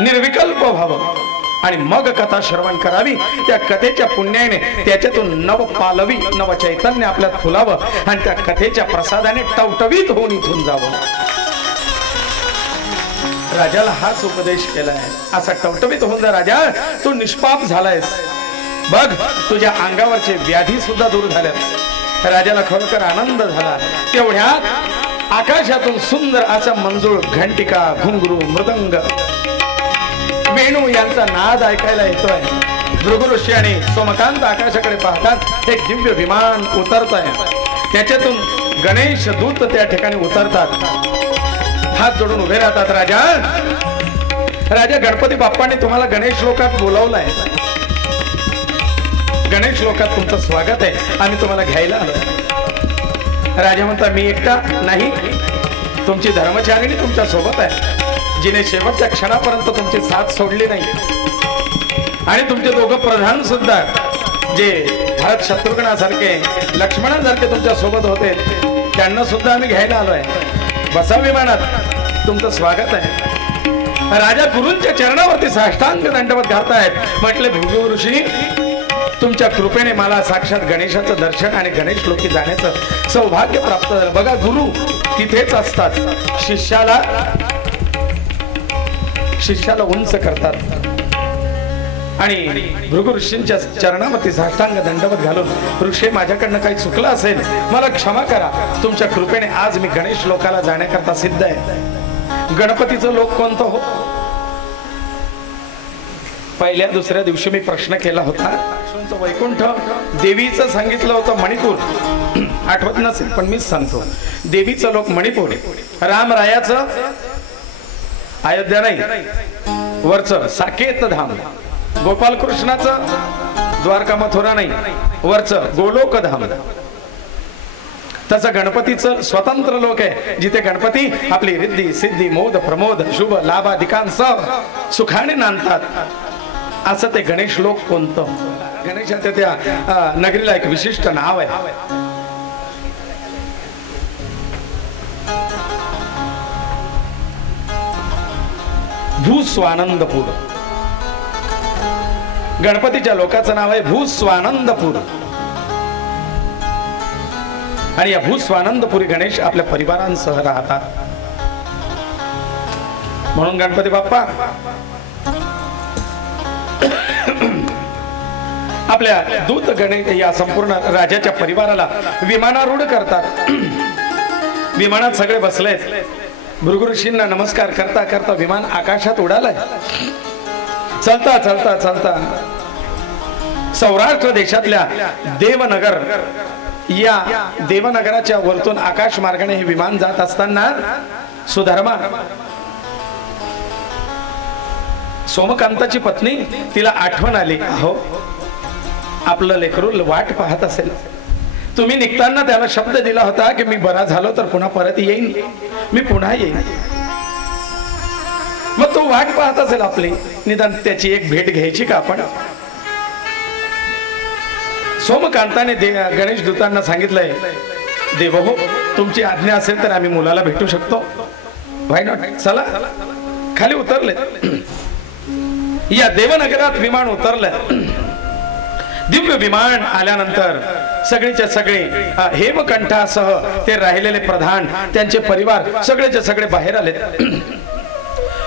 निर्विकल्प व्हावं आणि मग कथा श्रवण करावी। त्या कथेच्या पुण्याने त्याच्यातून नव पालवी, नव चैतन्य आपल्यात फुलावं आणि त्या कथेच्या प्रसादाने टवटवीत होऊन इथून जावं। राजाला हाच उपदेश केलाय, असा टवटवीत होऊन जा राजा, तू निष्पाप झालायस, बघ तुझ्या अंगावरचे व्याधी सुद्धा दूर झाल्यात। राजाला खरोखर आनंद झाला। तेवढ्यात आकाशातून सुंदर असा मंजूळ, घंटिका, घुंगरू, मृदंग, वेणू यांचा नाद ऐकायला येतोय। भृगु ऋषी आणि सोमकांत आकाशाकडे पाहतात, एक दिव्य विमान उतरत आहे, त्याच्यातून गणेश दूत त्या ठिकाणी उतरतात, हात जोडून उभे राहतात। राजा, राजा गणपती बाप्पाने तुम्हाला गणेश लोकात बोलावलाय, गणेश लोकात तुमचं स्वागत आहे, आम्ही तुम्हाला घ्यायला आलो। राजा म्हणता, मी एकटा नाही, तुमची धर्मचारिणी तुमच्या सोबत आहे, जिने शेवटच्या क्षणापर्यंत तुमची साथ सोडली नाही, आणि तुमचे दोघं प्रधान सुद्धा, जे भरत शत्रुघ्नासारखे, लक्ष्मणासारखे तुमच्या सोबत होते, त्यांना सुद्धा आम्ही घ्यायला आलोय। बसा विमानात, तुमचं स्वागत आहे। राजा गुरूंच्या चरणावरती साष्टांग दंडवत घालतायत। म्हटले, भृगु ऋषी, तुमच्या कृपेने मला साक्षात गणेशाचं दर्शन आणि गणेश लोकी जाण्याचं सौभाग्य प्राप्त झालं। बघा, गुरु तिथेच असतात, शिष्याला उंच करतात आणि भृगु ऋषींच्या चरणावरती साष्टांग दंडवत घालून, ऋषी माझ्याकडनं काही चुकलं असेल मला क्षमा करा, तुमच्या कृपेने आज मी गणेश लोकाला जाण्याकरता सिद्ध आहे। गणपतीचं लोक कोणतं हो? पहिल्या दुसऱ्या दिवशी मी प्रश्न केला होता, वैकुंठ, देवीचं सांगितलं होतं मणिपूर, आठवत नसेल पण मीच सांगतो, देवीचं लोक मणिपूर, रामरायाचं अयोध्या नाही, वरचं साकेत धाम, गोपालकृष्णाचं द्वारका मथुरा नाही, वरचं गोलोक धाम। तसं गणपतीचं स्वतंत्र लोक आहे, जिथे गणपती आपली रिद्धी सिद्धी मोद प्रमोद शुभ लाभाधिकांसह सुखाने नांदतात। असं ते गणेश लोक कोणतं? गणेशाच्या त्या नगरीला एक विशिष्ट नाव आहे, भूस्वानंदपूर। गणपतीच्या लोकाचं नाव आहे भूस्वानंदपूर, आणि या भूस्वानंदपुरी गणेश आपल्या परिवारांसह राहतात। म्हणून गणपती बाप्पा आपल्या दूत गणेश या संपूर्ण राजाच्या परिवाराला विमानारूढ करतात। विमानात सगळे बसलेत, भृगु ऋषींना नमस्कार करता करता विमान आकाशात उडालाय। चलता चलता चलता सौराष्ट्र देशातल्या देवनगर या देवनगराच्या वरतून आकाश मार्गाने हे विमान जात असताना सुधर्मा, सोमकांताची पत्नी, तिला आठवण आली, अहो आपलं लेकरू वाट पाहत असेल, तुम्ही निघताना त्याला शब्द दिला होता की मी बरा झालो तर पुन्हा परत येईन, मी पुन्हा येईन। मग तो वाट पाहत असेल आपली, निदान त्याची एक भेट घ्यायची का आपण? सोमकांताने गणेश दूतांना सांगितलंय, देव हो, तुमची आज्ञा असेल तर आम्ही मुलाला भेटू शकतो, व्हाय नॉट? चला, खाली उतरले। या देवनगरात विमान उतरलं। दिव्य विमान आल्यानंतर सगळेच्या सगळे हेमकंठासह ते राहिलेले प्रधान, त्यांचे परिवार सगळेचे सगळे बाहेर आले।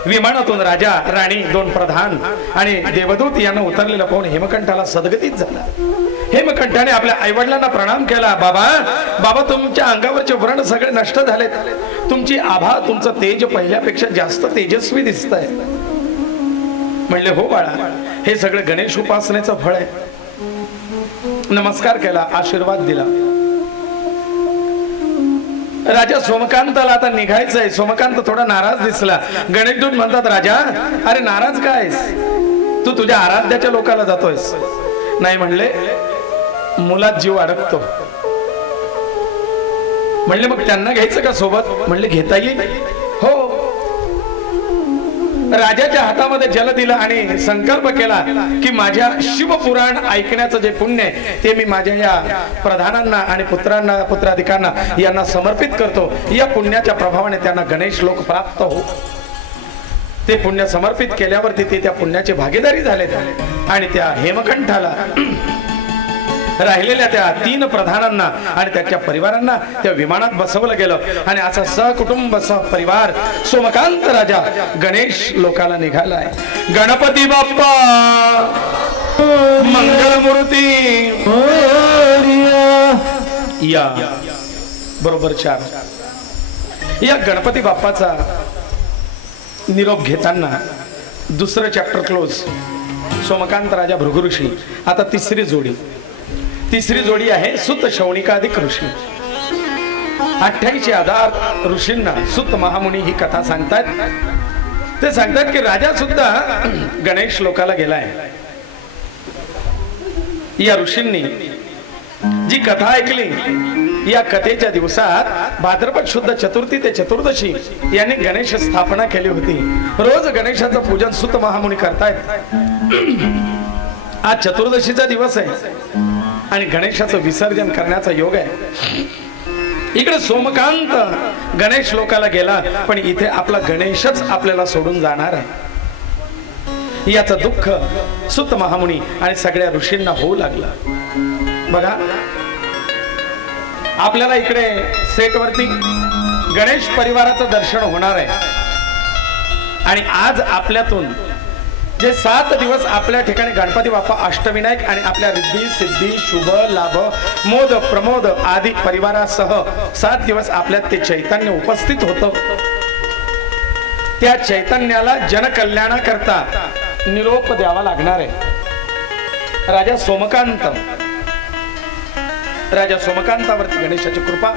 विमानातून राजा राणी 2 प्रधान आणि देवदूत यांना उतरलेलं पाहून हेमकंठाला सदगतीच झाला. हेमकंठाने आपल्या आईवडिलांना प्रणाम केला. बाबा बाबा तुमच्या अंगावरचे व्रण सगळे नष्ट झालेत. तुमची आभा तुमचं तेज पहिल्यापेक्षा जास्त तेजस्वी दिसतंय. म्हणले हो बाळा, हे सगळं गणेश उपासनेचं फळ आहे. नमस्कार केला, आशीर्वाद दिला. राजा सोमकांताला आता निघायचंय. सोमकांत थोडा नाराज दिसला. गणेशदूत म्हणतात, राजा अरे नाराज कायस, तू तुझ्या आराध्याच्या लोकाला जातोयस. नाही म्हणले, मुलात जीव अडकतो. म्हणले मग त्यांना घ्यायचं का सोबत? म्हणले घेता येईल. हो. राजाच्या हातामध्ये जल दिलं आणि संकल्प केला की माझ्या शिवपुराण ऐकण्याचं जे पुण्य आहे ते मी माझ्या या प्रधानांना आणि पुत्रांना पुत्राधिकांना यांना समर्पित करतो. या पुण्याच्या प्रभावाने त्यांना गणेश लोक प्राप्त हो. ते पुण्य समर्पित केल्यावरती ते त्या पुण्याचे भागीदारी झाले आणि त्या हेमकंठाला राहिलेल्या त्या 3 प्रधानांना आणि त्याच्या परिवारांना त्या विमानात बसवलं गेलं आणि असा सहकुटुंब सहपरिवार सोमकांत राजा गणेश लोकाला निघालाय. गणपती बाप्पा मंगलमूर्ती या बरोबर 4. या गणपती बाप्पाचा निरोप घेताना दुसरं चॅप्टर क्लोज. सोमकांत राजा भृगुऋषी. आता तिसरी जोडी आहे सुत शौनिकाधिक ऋषी. 28,000 ऋषींना सुत महामुनी ही कथा सांगतात. ते सांगतात की राजा सुद्धा गणेश लोकाला गेलाय. या ऋषींनी जी कथा ऐकली, या कथेच्या दिवसात भाद्रपद शुद्ध चतुर्थी ते चतुर्दशी यांनी गणेश स्थापना केली होती. रोज गणेशाचं पूजन सुत महामुनी करतायत. आज चतुर्दशीचा दिवस आहे आणि गणेशाचं विसर्जन करण्याचा योग आहे. इकडे सोमकांत गणेश लोकाला गेला, पण इथे आपला गणेशच आपल्याला सोडून जाणार आहे. याचं दुःख सुत महामुनी आणि सगळ्या ऋषींना होऊ लागलं. बघा आपल्याला इकडे सेटवरती गणेश परिवाराचं दर्शन होणार आहे आणि आज आपल्यातून जे 7 दिवस आपल्या ठिकाणी गणपती बाप्पा अष्टविनायक आणि आपल्या रिद्धी सिद्धी शुभ लाभ मोद प्रमोद आदी परिवारासह 7 दिवस आपल्यात ते चैतन्य उपस्थित होतं. त्या चैतन्याला जनकल्याणाकरता निरोप द्यावा लागणार आहे. राजा सोमकांतावरती गणेशाची कृपा.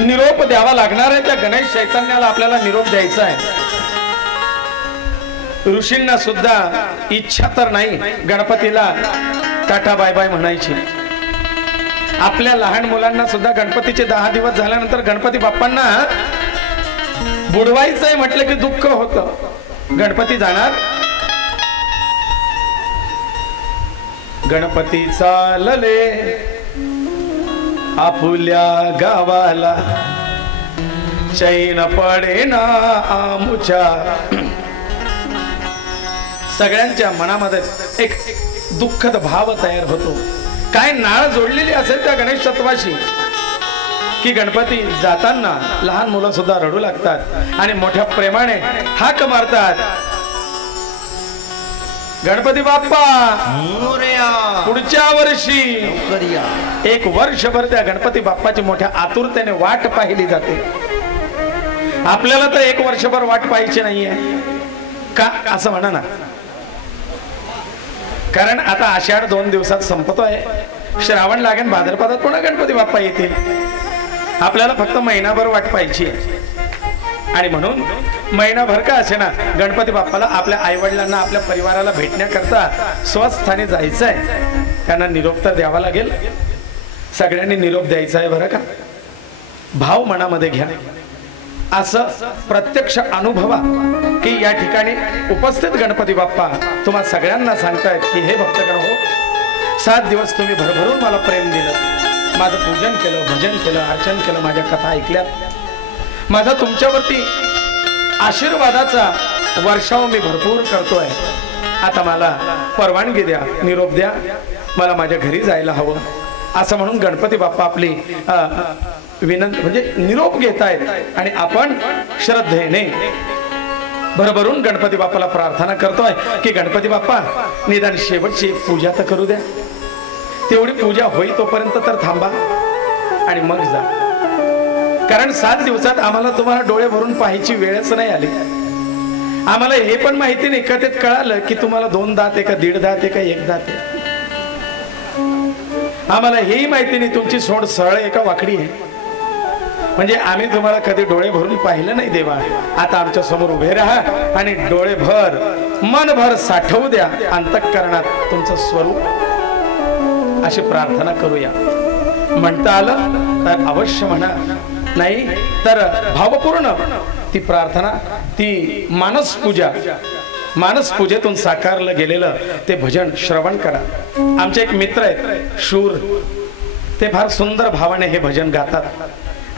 निरोप द्यावा लागणार आहे. त्या गणेश चैतन्याला आपल्याला निरोप द्यायचा आहे. ऋषींना सुद्धा इच्छा तर नाही गणपतीला टाटा बाय बाय म्हणायची. आपल्या लहान मुलांना सुद्धा गणपतीचे 10 दिवस झाल्यानंतर गणपती बाप्पांना बुडवायचंय म्हटलं की दुःख होतं. गणपती जाणार. गणपती चालले आपुल्या गावाला, चैन पडेना आमुच्या. सगळ्यांच्या मनामध्ये एक दुःखद भाव तयार होतो. काय नाळ जोडलेली असेल त्या गणेश तत्वाशी की गणपती जाताना लहान मुलं सुद्धा रडू लागतात आणि मोठ्या प्रेमाने हाक मारतात, गणपती बाप्पा पुढच्या वर्षी. 1 वर्षभर त्या गणपती बाप्पाची मोठ्या आतुरतेने वाट पाहिली जाते. आपल्याला तर 1 वर्षभर वाट पाहायची नाहीये का असं म्हणा ना. कारण आता आषाढ 2 दिवसात संपतोय. श्रावण लागेल, भाद्रपदात पुन्हा गणपती बाप्पा येतील. आपल्याला फक्त महिनाभर वाट पाहायची आणि म्हणून महिनाभर का असे ना गणपती बाप्पाला आपल्या आईवडिलांना आपल्या परिवाराला भेटण्याकरता स्वस्थानी जायचं आहे. त्यांना निरोप तर द्यावा लागेल. सगळ्यांनी निरोप द्यायचा आहे बरं का. भाव मनामध्ये घ्या. असं प्रत्यक्ष अनुभवा की या ठिकाणी उपस्थित गणपती बाप्पा तुम्हा सगळ्यांना सांगतायत की हे भक्तगण हो, 7 दिवस तुम्ही भरभरून मला प्रेम दिलं, माझं पूजन केलं, भजन केलं, अर्चन केलं, माझ्या कथा ऐकल्या, माझा तुमच्यावरती आशीर्वादाचा वर्षाव मी भरपूर करतोय. आता मला परवानगी द्या, निरोप द्या, मला माझ्या घरी जायला हवं. असं म्हणून गणपती बाप्पा आपली विनंती म्हणजे निरोप घेतायत आणि आपण श्रद्धेने भरभरून गणपती बाप्पाला प्रार्थना करतोय की गणपती बाप्पा निदान शेवटची पूजा तर करू द्या, तेवढी पूजा होई तोपर्यंत तर थांबा आणि मग जा, कारण 7 दिवसात आम्हाला तुम्हाला डोळे भरून पाहायची वेळच नाही आली. आम्हाला हे पण माहिती नाही का, ते कळालं की तुम्हाला 2 दात आहे का 1.5 दात आहे का 1 दात आहे. आम्हाला हेही माहिती नाही तुमची सोंड सरळ आहे का वाकडी आहे. म्हणजे आम्ही तुम्हाला कधी डोळे भरून पाहिलं नाही देवा. आता आमच्या समोर उभे राहा आणि डोळे भर मनभर साठवू द्या अंतःकरणात तुमचं स्वरूप, अशी प्रार्थना करूया. म्हणता आलं तर अवश्य म्हणा, नाही तर भावपूर्ण ती प्रार्थना, ती मानस पूजेतून साकारलं गेलेलं ते भजन श्रवण करा. आमचे एक मित्र आहेत शूर, ते फार सुंदर भावाने हे भजन गातात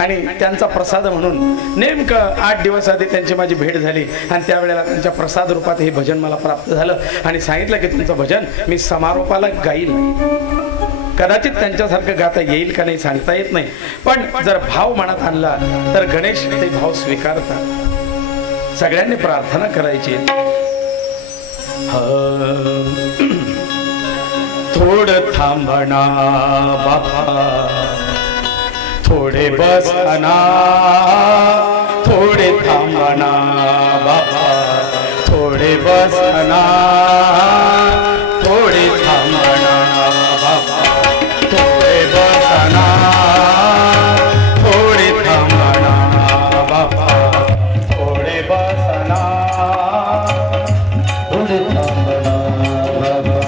आणि त्यांचा प्रसाद म्हणून नेमकं 8 दिवस आधी त्यांची माझी भेट झाली आणि त्यावेळेला त्यांच्या प्रसाद रूपात हे भजन मला प्राप्त झालं आणि सांगितलं की तुमचं भजन मी समारोपाला गाईल. कदाचित त्यांच्यासारखं गाता येईल का नाही सांगता येत नाही, पण जर भाव मनात आणला तर गणेश ते भाव स्वीकारतात. सगळ्यांनी प्रार्थना करायची. थोडं थांबना बाबा, थोडे बसना, थोडे थांबना बाबा, थोडे बसना, थोडे थांबना बाबा, थोडे बसना, थोडे थांबना बाबा, थोडे बसना, थोडे थांबना बाबा.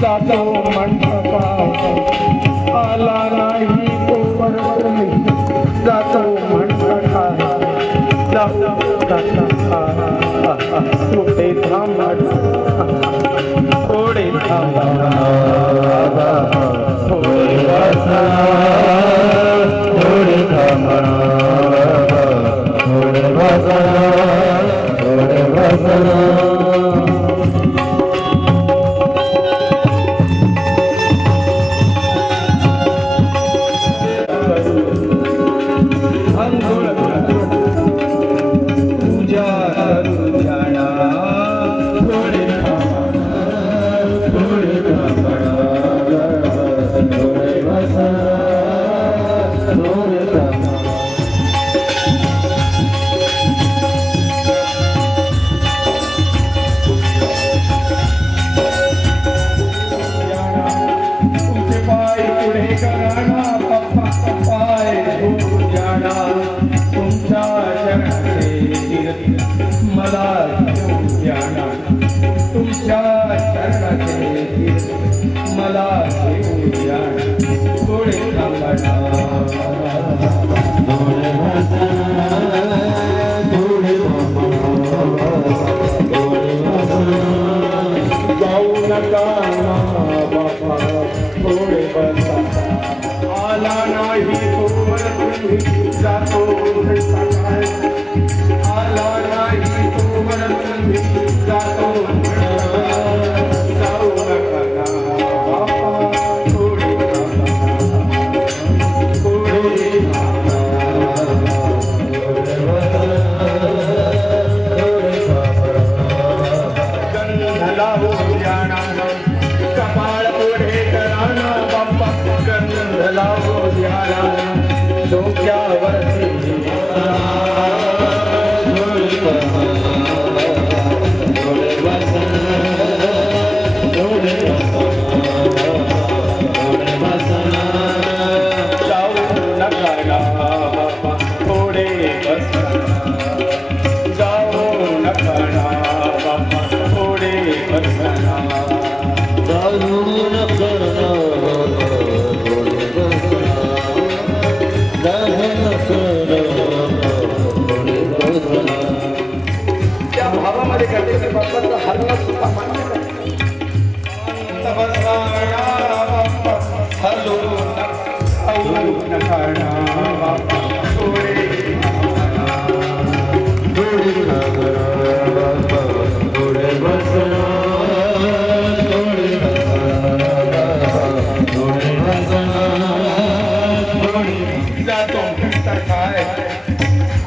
जातो म्हणता आला नाही तो परवरली, जातो म्हणता थोडे थांबा, थोडे थांबा, थोडे बसा, थोडे थांबा, थोडे बसा, थोडे बसा. जाओ नखना बाबा थोड़े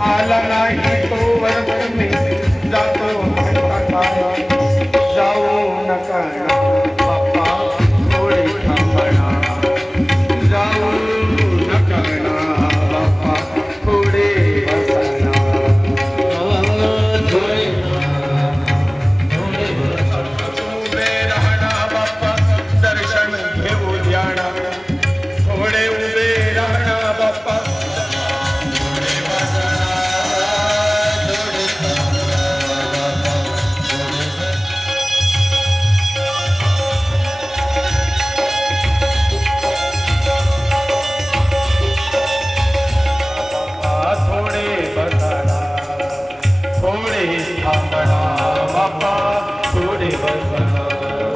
आला नाही तो वर तुम्ही जातो जाऊ नका बाप्पा थोडे थांबणा जाऊ नका बाप्पा थोडे बसना उभे राहणा बाप्पा दर्शन घेऊ द्याना थोडे उभे राहणा बाप्पा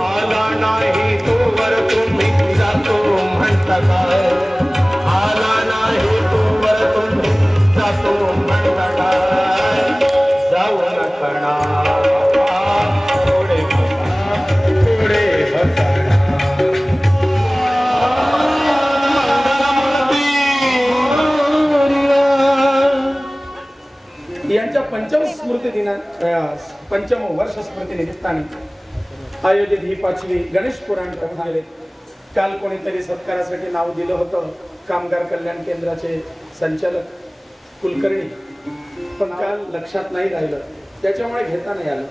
आला नाही तोवर तुम्ही जातो म्हणता काय आला नाही तोवर तुम्ही जातो म्हणता काय जाऊ नका थोडे थोडे यांच्या पंचम स्मृती दिना पंचम वर्ष स्मृती निमित्ताने आयोजित ही 5वी गणेश पुराण कथा आहे. काल कोणीतरी सत्कारासाठी नाव दिलं होतं कामगार कल्याण केंद्राचे संचालक कुलकर्णी, पण काल लक्षात नाही राहिलं त्याच्यामुळे घेता नाही आलं.